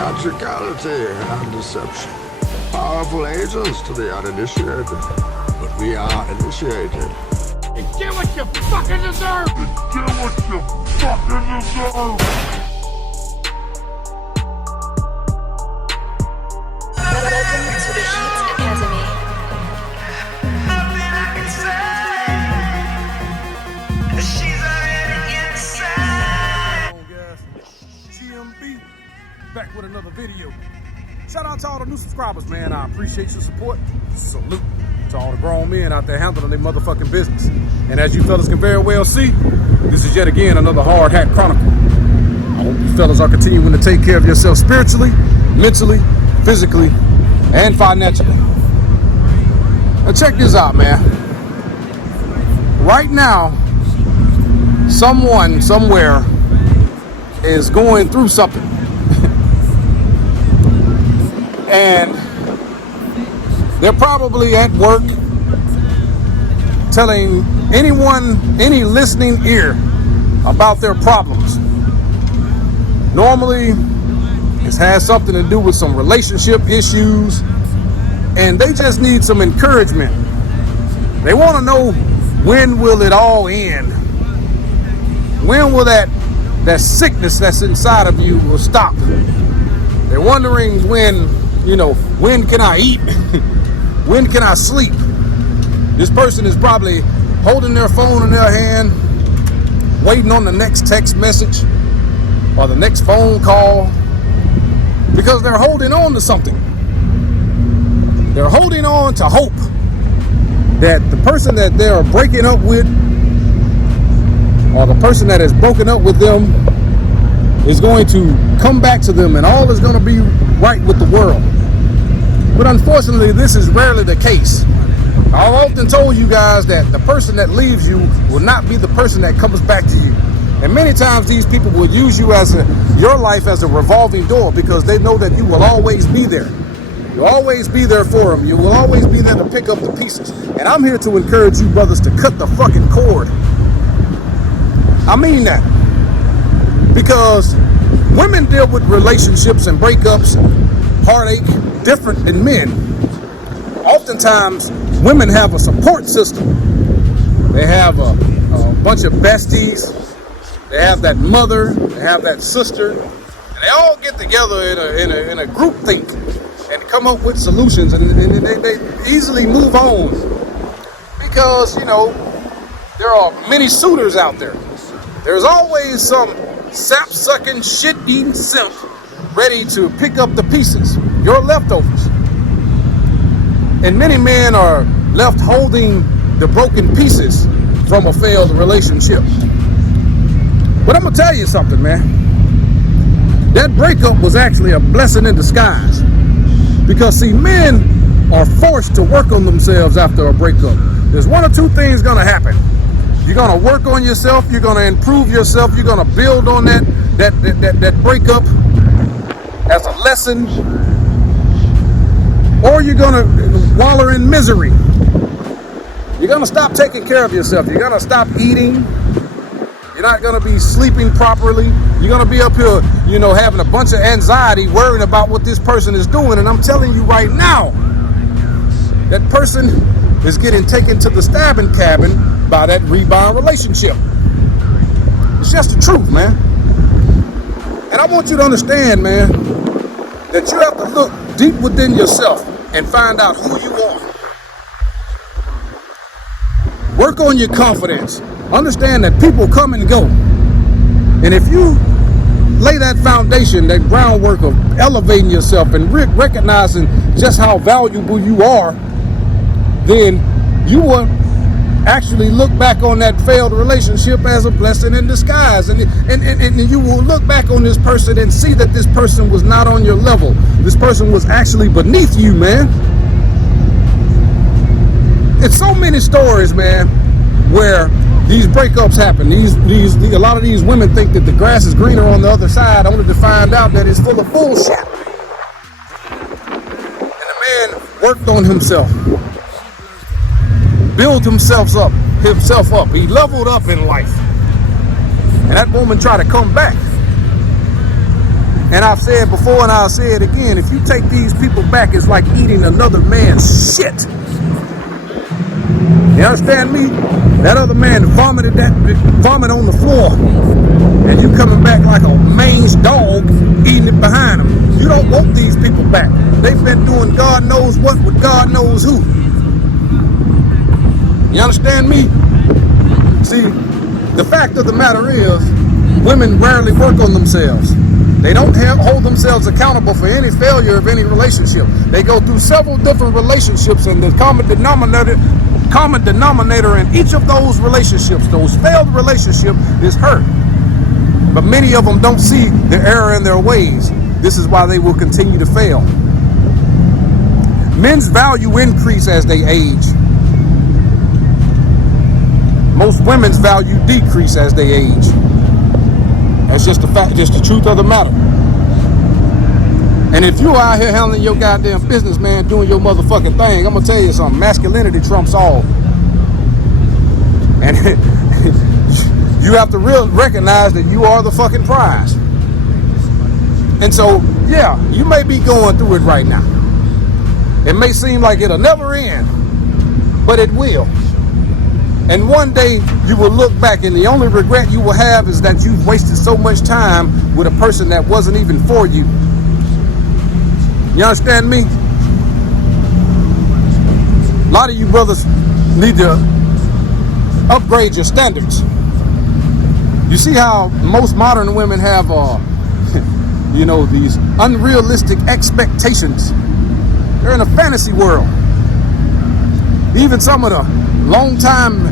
theatricality and deception. Powerful agents to the uninitiated, but we are initiated. You get what you fucking deserve! You get what you fucking deserve! Welcome to the Heat Academy. She's already inside. GMB, back with another video. Shout out to all the new subscribers, man. I appreciate your support. Salute to all the grown men out there handling their motherfucking business. And as you fellas can very well see, this is yet again another Hard Hat Chronicle. I hope you fellas are continuing to take care of yourself spiritually, mentally, physically, and financially. Now check this out, man. Right now, someone somewhere is going through something. And they're probably at work telling anyone, any listening ear about their problems. Normally, it has something to do with some relationship issues, and they just need some encouragement. They want to know, when will it all end? When will that sickness that's inside of you will stop? They're wondering when can I eat? When can I sleep? This person is probably holding their phone in their hand, waiting on the next text message or the next phone call, because they're holding on to something. They're holding on to hope that the person that they're breaking up with, or the person that has broken up with them, is going to come back to them and all is going to be right with the world. But unfortunately, this is rarely the case. I've often told you guys that the person that leaves you will not be the person that comes back to you. And many times these people will use you as your life as a revolving door, because they know that you will always be there. You'll always be there for them. You will always be there to pick up the pieces. And I'm here to encourage you brothers to cut the fucking cord. I mean that. Because women deal with relationships and breakups, heartache, different than men. Oftentimes, women have a support system. They have a bunch of besties. They have that mother. They have that sister. And they all get together in a group think and come up with solutions. And they easily move on. Because, there are many suitors out there. There's always some sap-sucking, shit-eating simp ready to pick up the pieces, your leftovers. And many men are left holding the broken pieces from a failed relationship. But I'm gonna tell you something, man. That breakup was actually a blessing in disguise. Because see, men are forced to work on themselves after a breakup. There's one or two things gonna happen. You're gonna work on yourself, you're gonna improve yourself, you're gonna build on that breakup as a lesson, or you're gonna wallow in misery. You're gonna stop taking care of yourself. You're gonna stop eating. You're not gonna be sleeping properly. You're gonna be up here, having a bunch of anxiety, worrying about what this person is doing. And I'm telling you right now, that person is getting taken to the stabbing cabin by that rebound relationship. It's just the truth, man. And I want you to understand, man, that you have to look deep within yourself and find out who you are. Work on your confidence. Understand that people come and go. And if you lay that foundation, that groundwork of elevating yourself and recognizing just how valuable you are, then you will actually look back on that failed relationship as a blessing in disguise. And you will look back on this person and see that this person was not on your level. This person was actually beneath you, man. It's so many stories, man, where these breakups happen. A lot of these women think that the grass is greener on the other side, only to find out that it's full of bullshit. And the man worked on himself. Build himself up. He leveled up in life. And that woman tried to come back. And I've said before and I'll say it again, if you take these people back, it's like eating another man's shit. You understand me? That other man vomit on the floor, and you coming back like a mange dog eating it behind them. You don't want these people back. They've been doing God knows what with God knows who. You understand me? See, the fact of the matter is, women rarely work on themselves. They don't hold themselves accountable for any failure of any relationship. They go through several different relationships, and the common denominator in each of those relationships, those failed relationships, is hurt. But many of them don't see the error in their ways. This is why they will continue to fail. Men's value increase as they age. Most women's value decrease as they age. That's just the fact, just the truth of the matter. And if you're out here handling your goddamn business, man, doing your motherfucking thing, I'm gonna tell you something. Masculinity trumps all. And you have to recognize that you are the fucking prize. And so, yeah, you may be going through it right now. It may seem like it'll never end, but it will. And one day you will look back, and the only regret you will have is that you've wasted so much time with a person that wasn't even for you. You understand me? A lot of you brothers need to upgrade your standards. You see how most modern women have, these unrealistic expectations. They're in a fantasy world. Even some of the long-time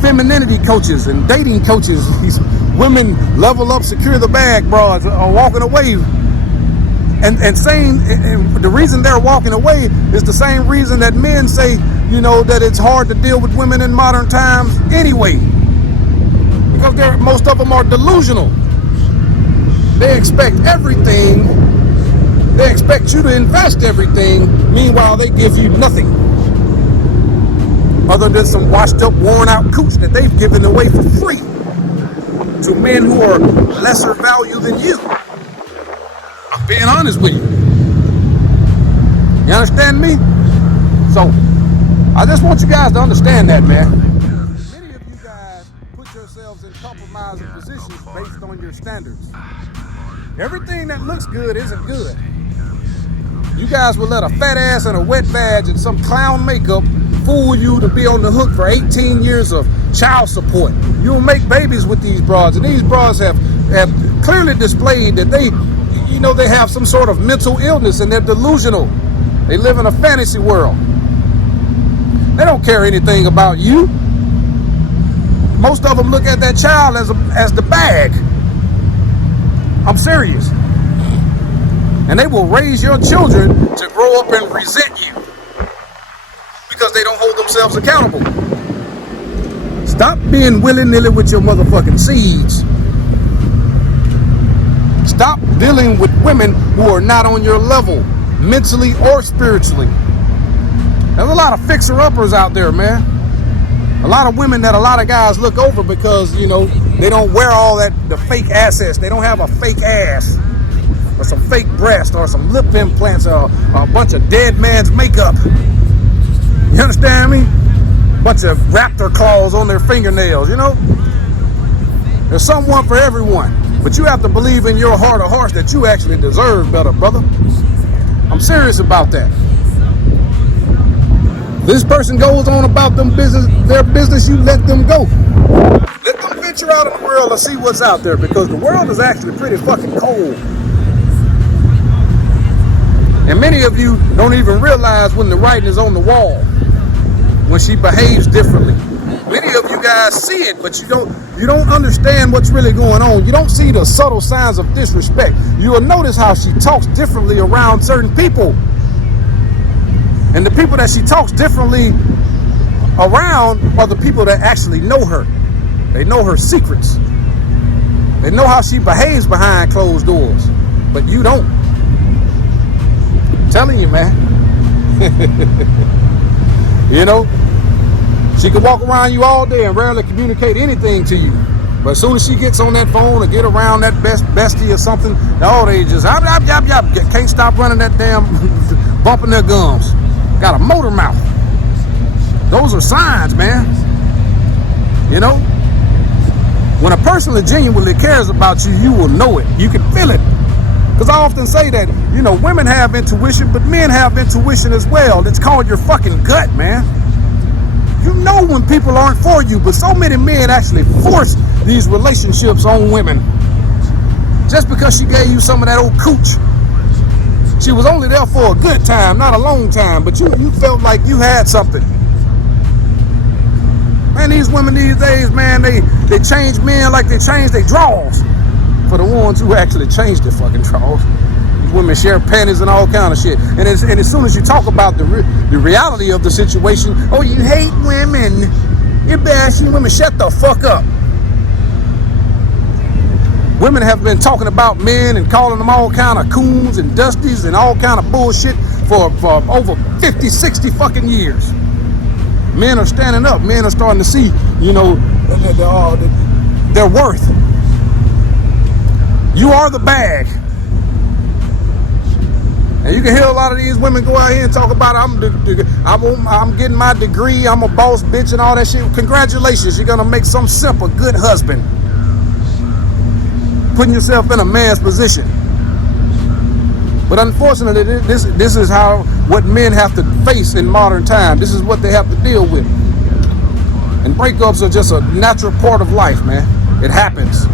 femininity coaches and dating coaches, these women level up, secure the bag broads are walking away. And saying, and the reason they're walking away is the same reason that men say, that it's hard to deal with women in modern times anyway. Because most of them are delusional. They expect everything. They expect you to invest everything. Meanwhile, they give you nothing other than some washed up, worn out cooch that they've given away for free to men who are lesser value than you. I'm being honest with you. You understand me? So, I just want you guys to understand that, man. Many of you guys put yourselves in compromising positions based on your standards. Everything that looks good isn't good. You guys will let a fat ass and a wet badge and some clown makeup fool you to be on the hook for 18 years of child support. You'll make babies with these broads, and these broads have clearly displayed that they have some sort of mental illness, and they're delusional. They live in a fantasy world. They don't care anything about you. Most of them look at that child as the bag. I'm serious. And they will raise your children to grow up and resent you because they don't hold themselves accountable. Stop being willy-nilly with your motherfucking seeds. Stop dealing with women who are not on your level, mentally or spiritually. There's a lot of fixer-uppers out there, man. A lot of women that a lot of guys look over because, they don't wear all the fake assets. They don't have a fake ass or some fake breast or some lip implants or a bunch of dead man's makeup. You understand me? Bunch of raptor claws on their fingernails, There's someone for everyone. But you have to believe in your heart of hearts that you actually deserve better, brother. I'm serious about that. This person goes on about their business, you let them go. Let them venture out in the world and see what's out there, because the world is actually pretty fucking cold. And many of you don't even realize when the writing is on the wall, when she behaves differently. Many of you guys see it, but you don't understand what's really going on. You don't see the subtle signs of disrespect. You will notice how she talks differently around certain people. And the people that she talks differently around are the people that actually know her. They know her secrets. They know how she behaves behind closed doors. But you don't. I'm telling you, man. She can walk around you all day and rarely communicate anything to you. But as soon as she gets on that phone or get around that bestie or something, oh, they just can't stop running that damn, bumping their gums. Got a motor mouth. Those are signs, man. You know, when a person genuinely cares about you, you will know it. You can feel it. Because I often say that, you know, women have intuition, but men have intuition as well. It's called your fucking gut, man. You know when people aren't for you, but so many men actually force these relationships on women. Just because she gave you some of that old cooch. She was only there for a good time, not a long time, but you felt like you had something. Man, these women these days, man, they change men like they change their drawers. For the ones who actually change their fucking drawers. These women share panties and all kind of shit. And as soon as you talk about the reality of the situation, oh, you hate women. You're bashing women. Shut the fuck up. Women have been talking about men and calling them all kind of coons and dusties and all kind of bullshit for over 50, 60 fucking years. Men are standing up. Men are starting to see, you know, their worth. You are the bag. And you can hear a lot of these women go out here and talk about I'm getting my degree, I'm a boss bitch and all that shit. Congratulations, you're gonna make some simple good husband. Putting yourself in a man's position. But unfortunately, this is what men have to face in modern time. This is what they have to deal with. And breakups are just a natural part of life, man. It happens.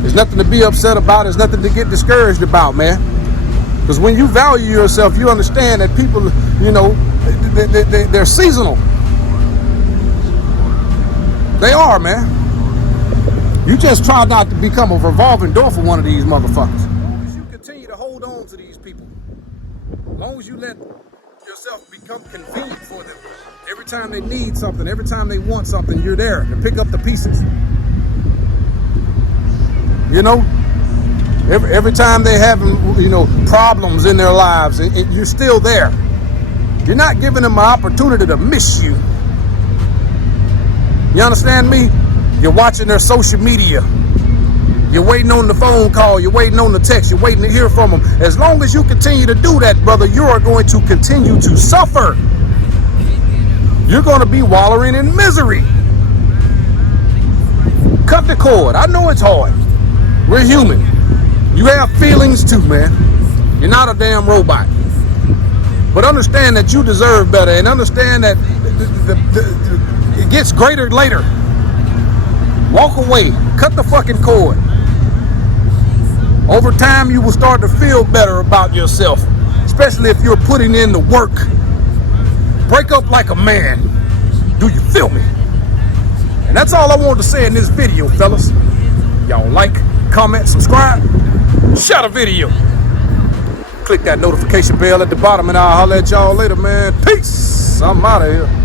There's nothing to be upset about. There's nothing to get discouraged about, man. Because when you value yourself, you understand that people, you know, they're seasonal. They are, man. You just try not to become a revolving door for one of these motherfuckers. As long as you continue to hold on to these people, as long as you let yourself become convenient for them, every time they need something, every time they want something, you're there to pick up the pieces. You know, every time they have, you know, problems in their lives, you're still there. You're not giving them an opportunity to miss you. You understand me? You're watching their social media. You're waiting on the phone call. You're waiting on the text. You're waiting to hear from them. As long as you continue to do that, brother, you are going to continue to suffer. You're going to be wallowing in misery. Cut the cord. I know it's hard. We're human. You have feelings too, man. You're not a damn robot. But understand that you deserve better, and understand that it gets greater later. Walk away. Cut the fucking cord. Over time, you will start to feel better about yourself, especially if you're putting in the work. Break up like a man. Do you feel me? And that's all I wanted to say in this video, fellas. Y'all like, comment, subscribe, share the video. Click that notification bell at the bottom, and I'll holler at y'all later, man. Peace. I'm out of here.